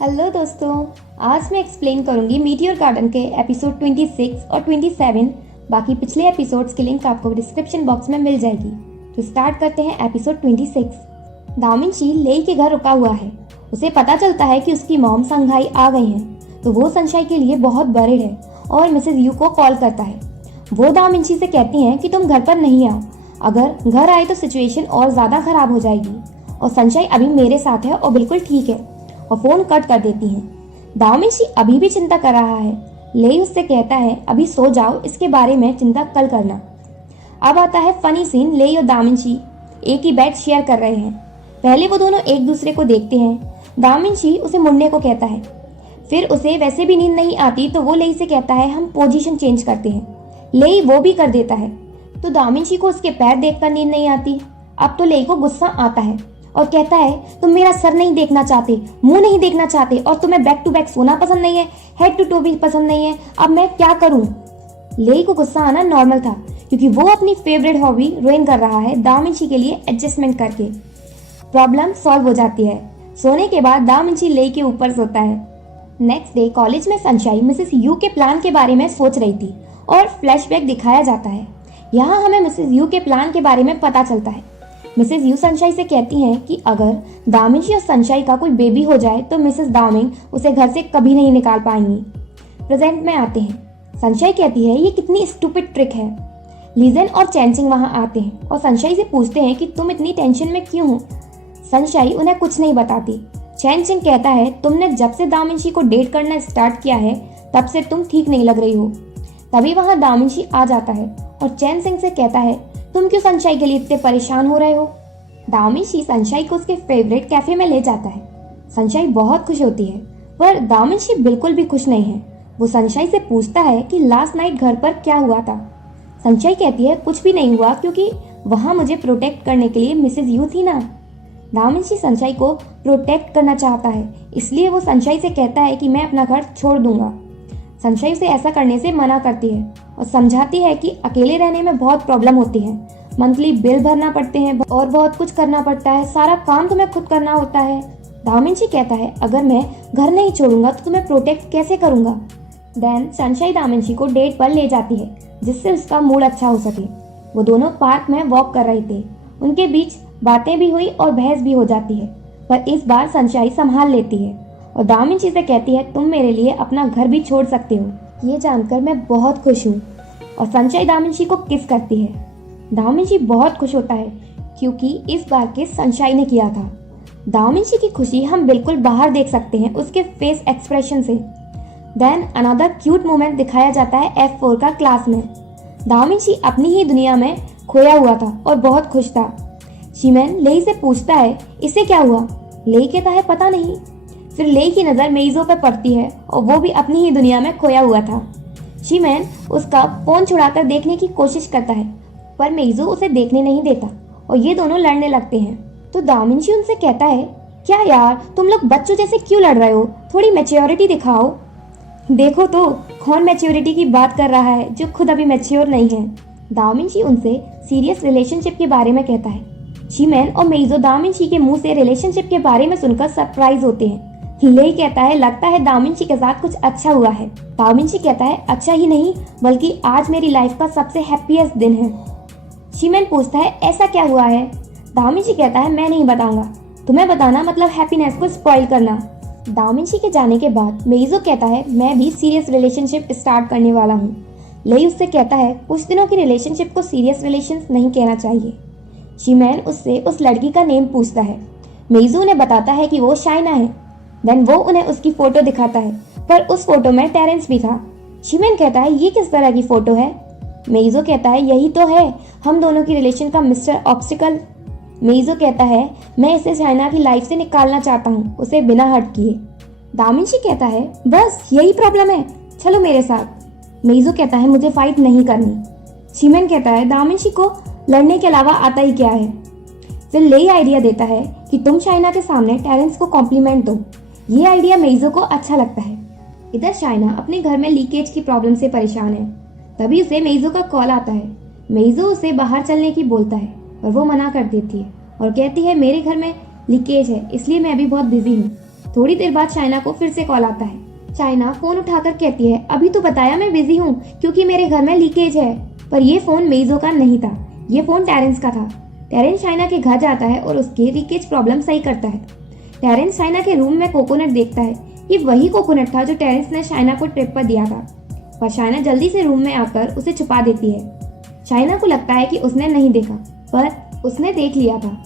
Hello दोस्तों, आज मैं एक्सप्लेन करूंगी मीटियोर गार्डन के एपिसोड 26 और 27। बाकी पिछले एपिसोड्स की लिंक आपको डिस्क्रिप्शन बॉक्स में मिल जाएगी। तो स्टार्ट करते हैं एपिसोड 26। दामिंची लेई के घर रुका हुआ है। उसे पता चलता है कि उसकी मॉम संघाई आ गई हैं, तो वो सनशाई के लिए बहुत वरीड है और मिसेज यू को कॉल करता है। वो दामिंची से कहती हैं कि तुम घर पर नहीं आओ, अगर घर आए तो सिचुएशन और ज़्यादा खराब हो जाएगी और सनशाई अभी मेरे साथ है और बिल्कुल ठीक है, और फोन कट कर देती हैं। दामिंची अभी भी चिंता कर रहा है। लेई उससे कहता है अभी सो जाओ, इसके बारे में चिंता कल करना। अब आता है फनी सीन। लेई और दामिंची एक ही बेड शेयर कर रहे हैं। पहले वो दोनों एक दूसरे को देखते हैं। दामिंची उसे मुड़ने को कहता है, फिर उसे वैसे भी नींद नहीं आती तो वो लेई से कहता है हम पोजीशन चेंज करते हैं। लेई वो भी कर देता है। तो दामिंची को उसके पैर देखकर नींद नहीं आती। अब तो लेई को गुस्सा आता है और कहता है तुम मेरा सर नहीं देखना चाहते, मुंह नहीं देखना चाहते, और तुम्हें बैक टू बैक सोना पसंद नहीं है, हेड टू टो भी पसंद नहीं है। अब मैं क्या करूं? लेई को गुस्सा आना नॉर्मल था क्योंकि वो अपनी फेवरेट हॉबी रुइन कर रहा है दामिंची के लिए एडजस्टमेंट करके। प्रॉब्लम सॉल्व हो जाती है। सोने के बाद दामिंची लेई के ऊपर सोता है। नेक्स्ट डे कॉलेज में सनशाई मिसेस यू के प्लान के बारे में सोच रही थी और फ्लैशबैक दिखाया जाता है। यहाँ हमें मिसेस यू के प्लान के बारे में पता चलता है। मिसेस यू सनशाई से कहती हैं कि अगर दामिंची और सनशाई का कोई बेबी हो जाए तो मिसेस दामिंग उसे घर से कभी नहीं निकाल पाएंगी। प्रेजेंट में आते हैं। सनशाई कहती है ये कितनी स्टूपिड ट्रिक है। लीजेन और चैनचिंग वहां आते हैं और सनशाई से पूछते हैं कि तुम इतनी टेंशन में क्यों हो। सनशाई उन्हें कुछ नहीं बताती। चैनचिंग कहता है तुमने जब से दामिंची को डेट करना स्टार्ट किया है तब से तुम ठीक नहीं लग रही हो। तभी वहां दामिंची आ जाता है और चैन सिंह से कहता है तुम क्यों सनशाई के लिए इतने परेशान हो रहे हो। दामिंची सनशाई को उसके फेवरेट कैफे में ले जाता है। सनशाई बहुत खुश होती है पर दामिंची बिल्कुल भी खुश नहीं है। वो सनशाई से पूछता है कि लास्ट नाइट घर पर क्या हुआ था। सनशाई कहती है कुछ भी नहीं हुआ क्योंकि वहां मुझे प्रोटेक्ट करने के लिए मिसेज यू थी ना। दामिंची सनशाई को प्रोटेक्ट करना चाहता है, इसलिए वो सनशाई से कहता है कि मैं अपना घर छोड़ दूंगा। सनशाई उसे ऐसा करने से मना करती है और समझाती है कि अकेले रहने में बहुत प्रॉब्लम होती है, मंथली बिल भरना पड़ते हैं और बहुत कुछ करना पड़ता है, सारा काम तुम्हें खुद करना होता है। दामिंची कहता है अगर मैं घर नहीं छोड़ूंगा तो तुम्हें प्रोटेक्ट कैसे करूंगा। देन सनशाई दामिंची को डेट पर ले जाती है जिससे उसका मूड अच्छा हो सके। वो दोनों पार्क में वॉक कर रहे थे। उनके बीच बातें भी हुई और बहस भी हो जाती है, पर इस बार सनशाई संभाल लेती है और दामिंची से कहती है तुम मेरे लिए अपना घर भी छोड़ सकते हो। ये जानकर मैं बहुत खुश हूँ। और सनशाई दामिंची को किस करती है। दामिंची बहुत खुश होता है क्योंकि इस बार किस सनशाई ने किया था। दामिंची की खुशी हम बिल्कुल बाहर देख सकते हैं उसके फेस एक्सप्रेशन से। देन अनदर क्यूट मोमेंट दिखाया जाता है F4 का क्लास में। दामिंची अपनी ही दुनिया में खोया हुआ था और बहुत खुश था। शिमेन लेई से पूछता है इसे क्या हुआ। लेई कहता है पता नहीं। फिर लेई की नजर मेइजो पर पड़ती है और वो भी अपनी ही दुनिया में खोया हुआ था। शिमेन उसका फोन छुड़ाकर देखने की कोशिश करता है पर मेइजो उसे देखने नहीं देता और ये दोनों लड़ने लगते हैं। तो दामिंची उनसे कहता है क्या यार तुम लोग बच्चों जैसे क्यों लड़ रहे हो, थोड़ी मैच्योरिटी दिखाओ। देखो तो कौन मैच्योरिटी की बात कर रहा है जो खुद अभी मैच्योर नहीं है। दामिंची उनसे सीरियस रिलेशनशिप के बारे में कहता है। शिमेन और मेइजो दामिंची के मुंह से रिलेशनशिप के बारे में सुनकर सरप्राइज होते हैं। लेई कहता है लगता है दामिंची के साथ कुछ अच्छा हुआ है। दामिंची कहता है अच्छा ही नहीं बल्कि आज मेरी लाइफ का सबसे हैप्पीएस्ट दिन है। शिमेन पूछता है ऐसा क्या हुआ है। दामिंची कहता है मैं नहीं बताऊंगा, तुम्हें बताना मतलब हैप्पीनेस को स्पॉइल करना। दामिंची के जाने के बाद मेइजो कहता है मैं भी सीरियस रिलेशनशिप स्टार्ट करने वाला हूँ। लेई उससे कहता है कुछ दिनों की रिलेशनशिप को सीरियस रिलेशन नहीं कहना चाहिए। शिमेन उससे उस लड़की का नेम पूछता है। मेइजो उन्हें बताता है कि वो शाइना है। देन वो उन्हें उसकी फोटो दिखाता है पर उस फोटो में टेरेंस भी था। शिमेन कहता है ये किस तरह की फोटो है। मेइजो कहता है यही तो है हम दोनों की रिलेशन का मिस्टर ऑब्स्टिकल। मेइजो कहता है मैं इसे शाइना की लाइफ से निकालना चाहता हूँ, उसे बिना हर्ट किए। दामिंची कहता है बस यही प्रॉब्लम है, चलो मेरे साथ। मेइजो कहता है मुझे फाइट नहीं करनी। शिमेन कहता है दामिंची को लड़ने के अलावा आता ही क्या है। फिर लेई आइडिया देता है कि तुम शाइना के सामने टेरेंस को कॉम्प्लीमेंट दो। ये आइडिया मेइजो को अच्छा लगता है। इधर शाइना अपने घर में लीकेज की प्रॉब्लम से परेशान है। तभी उसे मेइजो का कॉल आता है। मेइजो उसे बाहर चलने की बोलता है और वो मना कर देती है और कहती है मेरे घर में लीकेज है इसलिए मैं अभी बहुत बिजी हूँ। थोड़ी देर बाद चाइना को फिर से कॉल आता है। चाइना फोन उठाकर कहती है, अभी तो बताया मैं बिजी हूँ क्योंकि मेरे घर में लीकेज है। पर ये फोन मेइजो का नहीं था, ये फोन टेरेंस का था। टेरेंस चाइना के घर जाता है और उसके लीकेज प्रॉब्लम सही करता है। टेरेंस चाइना के रूम में कोकोनट देखता है। ये वही कोकोनट था जो टेरेंस ने चाइना को ट्रिप पर दिया था, पर चाइना जल्दी से रूम में आकर उसे छुपा देती है। चाइना को लगता है कि उसने नहीं देखा, पर उसने देख लिया था।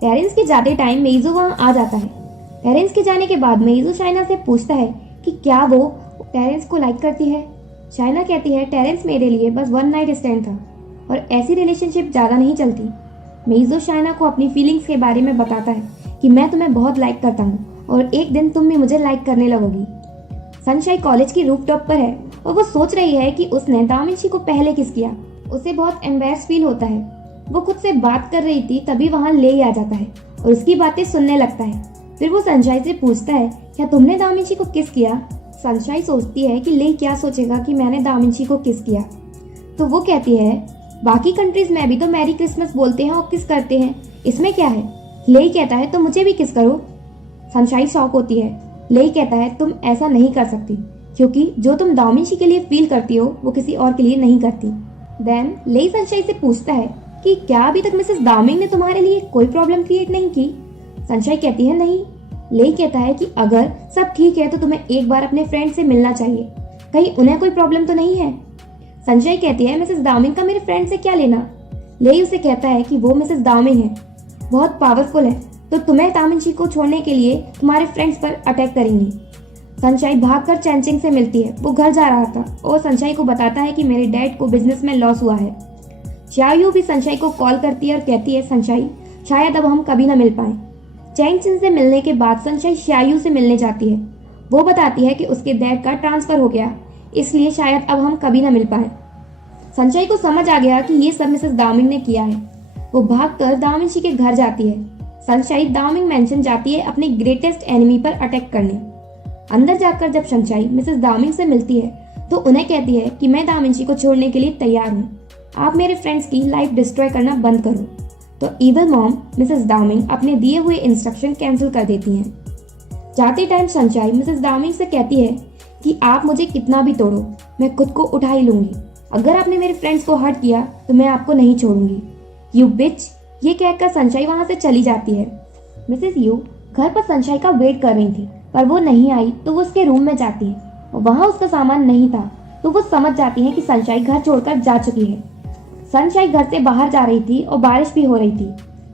टेरेंस के जाते टाइम मेइजो वहाँ आ जाता है। टेरेंस के जाने के बाद मेइजो चाइना से पूछता है कि क्या वो टेरेंस को लाइक करती है। चाइना कहती है, टेरेंस मेरे लिए बस वन नाइट स्टैंड था और ऐसी रिलेशनशिप ज्यादा नहीं चलती। मेइजो चाइना को अपनी फीलिंग्स के बारे में बताता है कि मैं तुम्हें बहुत लाइक करता हूँ और एक दिन तुम भी मुझे लाइक करने लगोगी। सनशाइन कॉलेज की रूफटॉप पर है और वो सोच रही है कि उसने दाविंची को पहले किस किया। उसे बहुत एम्बैरेस फील होता है। वो खुद से बात कर रही थी तभी वहाँ ले आ जाता है और उसकी बातें सुनने लगता है। फिर वो सनशाइन से पूछता है, क्या तुमने दाविंची को किस किया। सनशाइन सोचती है कि ले क्या सोचेगा कि मैंने दाविंची को किस किया। तो वो कहती है, बाकी कंट्रीज में भी तो मैरी क्रिसमस बोलते हैं और किस करते हैं, इसमें क्या है। ले कहता है, तो मुझे भी किस करो। सनशाइन शॉक होती है। ले कहता है, तुम ऐसा नहीं कर सकती क्योंकि जो तुम दाविंची के लिए फील करती हो वो किसी और के लिए नहीं करती। देन ले सनशाइन से पूछता है कि क्या अभी तक मिसेस दामिंग ने तुम्हारे लिए कोई प्रॉब्लम क्रिएट नहीं की। सनशाइन कहती है, नहीं। ले कहता है कि अगर सब ठीक है तो तुम्हें एक बार अपने फ्रेंड से मिलना चाहिए, कहीं उन्हें कोई प्रॉब्लम तो नहीं है। सनशाइन कहती है, मिसेस दामिंग का मेरे फ्रेंड से क्या लेना। ले उसे कहता है कि वो मिसेस दामिंग है, बहुत पावरफुल है, तो तुम्हें दामिंची को छोड़ने के लिए तुम्हारे फ्रेंड्स पर अटैक करेंगी। सनशाइन भागकर चैनचिंग से मिलती है। वो घर जा रहा था और सनशाइन को बताता है कि मेरे डैड को बिजनेस में लॉस हुआ है। चायू भी सनशाइन को कॉल करती है और कहती है, सनशाइन शायद अब हम कभी ना मिल पाए। चैनचिंग से मिलने के बाद सनशाइन शायू से मिलने जाती है। वो बताती है कि उसके डैड का ट्रांसफर हो गया, इसलिए शायद अब हम कभी ना मिल पाए। सनशाइन को समझ आ गया कि ये सब मिसेस दामिंग ने किया है। वो भागकर दाविंची के घर जाती है। सनशाइन दामिंग मेंशन जाती है अपने ग्रेटेस्ट एनिमी पर अटैक करने। अंदर जाकर जब सनशाइन मिसेस दामिंग से मिलती है तो उन्हें कहती है कि मैं दाविंची को छोड़ने के लिए तैयार हूँ, आप मेरे फ्रेंड्स की लाइफ डिस्ट्रॉय करना बंद करो। तो इविल मॉम मिसेस दामिंग अपने दिए हुए इंस्ट्रक्शन कैंसिल कर देती हैं। जाते टाइम सनशाइन मिसेस दामिंग से कहती है कि आप मुझे कितना भी तोड़ो, मैं खुद को उठा ही लूंगी। अगर आपने मेरे फ्रेंड्स को हर्ट किया तो मैं आपको नहीं छोड़ूंगी। यू बिच, ये कहकर सनशाइन वहां से चली जाती है। मिसेस यू घर पर सनशाइन का वेट कर रही थी, पर वो नहीं आई तो वो उसके रूम में जाती है और वहां उसका सामान नहीं था, तो वो समझ जाती है कि सनशाइन घर छोड़कर जा चुकी है। सनशाइन घर से बाहर जा रही थी और बारिश भी हो रही थी।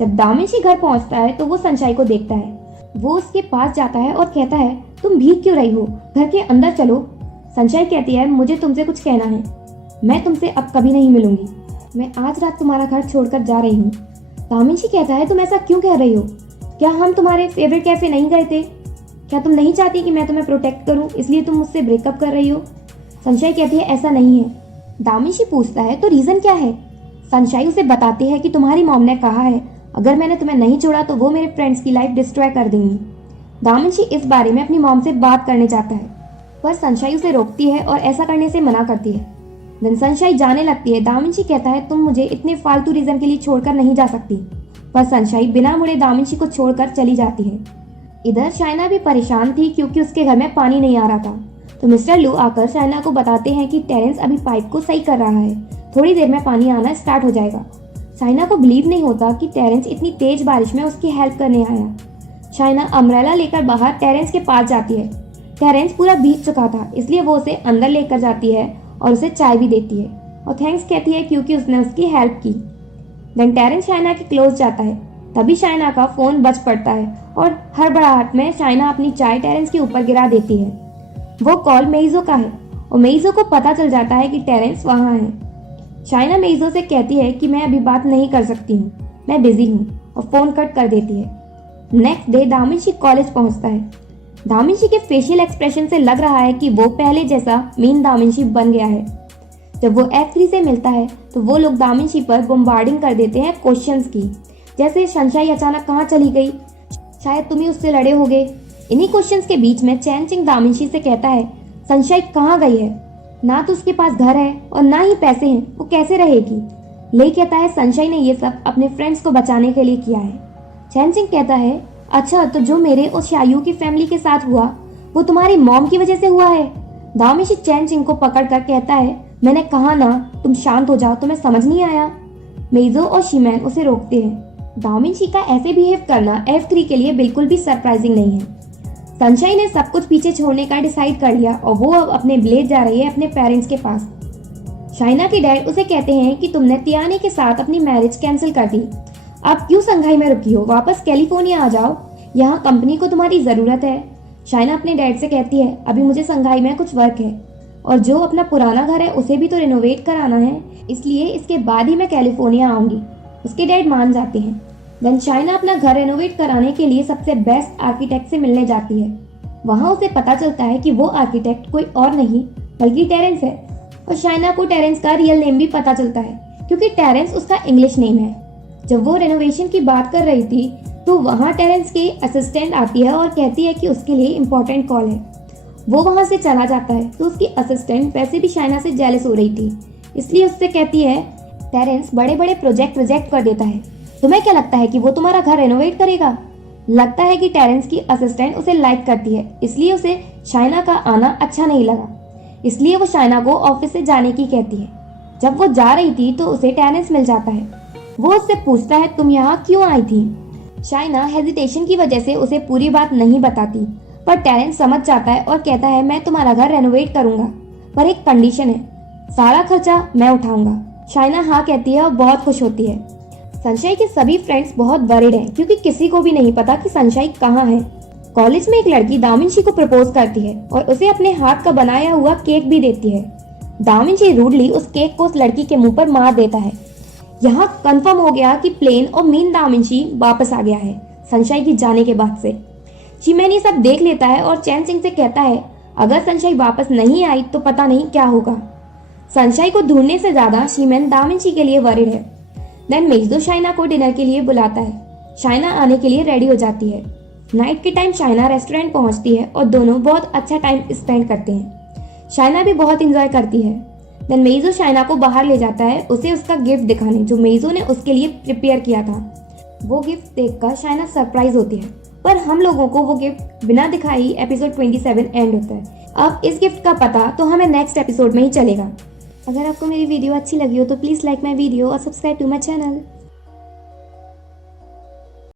जब दामिंची घर पहुंचता है तो वो सनशाइन को देखता है। वो उसके पास जाता है और कहता है, तुम भीग क्यों रही हो, घर के अंदर चलो। सनशाइन कहती है, मुझे तुमसे कुछ कहना है, मैं तुमसे अब कभी नहीं मिलूंगी, मैं आज रात तुम्हारा घर छोड़कर जा रही हूँ। दामिंची कहता है, तुम ऐसा क्यों कह रही हो, क्या हम तुम्हारे फेवरेट कैफे नहीं गए थे, क्या तुम नहीं चाहती कि मैं तुम्हें प्रोटेक्ट करूं इसलिए तुम मुझसे ब्रेकअप कर रही हो। सनशाइन कहती है, ऐसा नहीं है। दामिंची पूछता है, तो रीजन क्या है। सनशाइन उसे बताती है कि तुम्हारी मॉम ने कहा है अगर मैंने तुम्हें नहीं छोड़ा तो वो मेरे फ्रेंड्स की लाइफ डिस्ट्रॉय कर देंगी। दामिंची इस बारे में अपनी मॉम से बात करने चाहता है, पर सनशाइन उसे रोकती है और ऐसा करने से मना करती है। देन सनशाइन जाने लगती है। दामिंची कहता है, तुम मुझे इतने फालतू रीजन के लिए छोड़कर नहीं जा सकती, पर सनशाइन बिना मुड़े दामिंची को छोड़कर चली जाती है। इधर शाइना भी परेशान थी क्योंकि उसके घर में पानी नहीं आ रहा था, तो मिस्टर लू आकर शाइना को बताते हैं कि टेरेंस अभी पाइप को सही कर रहा है, थोड़ी देर में पानी आना स्टार्ट हो जाएगा। शाइना को बिलीव नहीं होता कि टेरेंस इतनी तेज बारिश में उसकी हेल्प करने आया। शाइना अम्ब्रेला लेकर बाहर टेरेंस के पास जाती है। टेरेंस पूरा भीग चुका था, इसलिए वो उसे अंदर लेकर जाती है और उसे चाय भी देती है और थैंक्स कहती है क्योंकि उसने उसकी हेल्प की। देन टेरेंस शाइना के क्लोज जाता है। तभी शाइना का फोन बज पड़ता है और हड़बड़ाहट में शाइना अपनी चाय टेरेंस के ऊपर गिरा देती है। वो कॉल मेइजो का है और मेइजो को पता चल जाता है कि टेरेंस वहाँ है। शाइना मेइजो से कहती है कि मैं अभी बात नहीं कर सकती हूँ, मैं बिजी हूँ, और फोन कट कर देती है। नेक्स्ट डे दामिंची कॉलेज पहुँचता है। दामिंची के फेशियल एक्सप्रेशन से लग रहा है कि वो पहले जैसा मीन दामिंची बन गया है। जब वो F3 से मिलता है तो वो लोग दामिंची पर बम्बार्डिंग कर देते हैं क्वेश्चंस की, जैसे सनशाइन अचानक कहाँ चली गई, शायद तुम ही उससे लड़े होगे। इन्हीं क्वेश्चंस के बीच में चैनचिंग दामिंची से कहता है, सनशाइन कहाँ गई है, ना तो उसके पास घर है और ना ही पैसे हैं, वो कैसे रहेगी। ले कहता है, सनशाइन ने ये सब अपने फ्रेंड्स को बचाने के लिए किया है। चैनचिंग कहता है, अच्छा, तो जो मेरे और शायू की फैमिली के साथ हुआ वो तुम्हारी मॉम की वजह से हुआ है? दाओमिशी चैन चिंग को पकड़कर कहता है, मैंने कहा ना तुम शांत हो जाओ, तुम्हें समझ नहीं आया? मेइजो और शिमैन उसे रोकते हैं। दाओमिशी का ऐसे बिहेव करना F3 के लिए बिल्कुल भी सरप्राइजिंग नहीं है। सनशाइन ने सब कुछ पीछे छोड़ने का डिसाइड कर लिया और वो अब अपने ब्लेड जा रही है अपने पेरेंट्स के पास। शाइना के डैड उसे कहते हैं कि तुमने तियानी के साथ अपनी मैरिज कैंसिल कर दी, अब क्यों संघाई में रुकी हो, वापस कैलिफोर्निया आ जाओ, यहाँ कंपनी को तुम्हारी जरूरत है। शाइना अपने डैड से कहती है, अभी मुझे संघाई में कुछ वर्क है और जो अपना पुराना घर है उसे भी तो रिनोवेट कराना है, इसलिए इसके बाद ही मैं कैलिफोर्निया आऊंगी। उसके डैड मान जाते हैं। देन शाइना अपना घर रेनोवेट कराने के लिए सबसे बेस्ट आर्किटेक्ट से मिलने जाती है। वहाँ उसे पता चलता है कि वो आर्किटेक्ट कोई और नहीं बल्कि टेरेंस है और शाइना को टेरेंस का रियल नेम भी पता चलता है क्योंकि टेरेंस उसका इंग्लिश नेम है। जब वो रेनोवेशन की बात कर रही थी तो वहाँ टेरेंस की असिस्टेंट आती है और कहती है कि उसके लिए इम्पोर्टेंट कॉल है। वो वहाँ से चला जाता है तो उसकी असिस्टेंट वैसे भी शाइना से जेलस हो रही थी, इसलिए उससे कहती है, टेरेंस बड़े बड़े प्रोजेक्ट रिजेक्ट कर देता है, तुम्हें क्या लगता है कि वो तुम्हारा घर रेनोवेट करेगा? लगता है कि टेरेंस की असिस्टेंट उसे लाइक करती है, इसलिए उसे शाइना का आना अच्छा नहीं लगा, इसलिए वो शाइना को ऑफिस से जाने की कहती है। जब वो जा रही थी तो उसे टेरेंस मिल जाता है। वो उससे पूछता है, तुम यहाँ क्यों आई थी? शाइना हेजिटेशन की वजह से उसे पूरी बात नहीं बताती, पर टेरेंस समझ जाता है और कहता है, मैं तुम्हारा घर रेनोवेट करूंगा, पर एक कंडीशन है, सारा खर्चा मैं उठाऊंगा। शाइना हाँ कहती है और बहुत खुश होती है। सनशाइन के सभी फ्रेंड्स बहुत वरीड हैं क्योंकि किसी को भी नहीं पता कि सनशाइन कहाँ है। कॉलेज में एक लड़की दाओमिंशी को प्रपोज करती है और उसे अपने हाथ का बनाया हुआ केक भी देती है। दाओमिंशी रूडली उस केक को उस लड़की के मुंह पर मार देता है। यहाँ कंफर्म हो गया कि प्लेन और मीन दाओमिंशी वापस आ गया है सनशाइन की जाने के बाद से। शिमैन ये सब देख लेता है और चैन सिंह से कहता है, अगर सनशाइन वापस नहीं आई तो पता नहीं क्या होगा। सनशाइन को ढूंढने से ज्यादा शिमैन दाओमिंशी के लिए वरीड है। देन मेजदो शाइना को डिनर के लिए बुलाता है। शाइना आने के लिए रेडी हो जाती है। नाइट के टाइम शाइना रेस्टोरेंट पहुंचती है और दोनों बहुत अच्छा टाइम स्पेंड करते हैं। शाइना भी बहुत इंजॉय करती है। देन मेजो शाइना को बाहर ले जाता है उसे उसका गिफ्ट दिखाने जो मेजो ने उसके लिए प्रिपेयर किया था। वो गिफ्ट देखकर शाइना सरप्राइज होती है, पर हम लोगों को वो गिफ्ट बिना दिखाए ही एपिसोड 27 एंड होता है। अब इस गिफ्ट का पता तो हमें नेक्स्ट एपिसोड में ही चलेगा। अगर आपको मेरी वीडियो अच्छी लगी हो तो प्लीज़ लाइक माई वीडियो और सब्सक्राइब टू माई चैनल।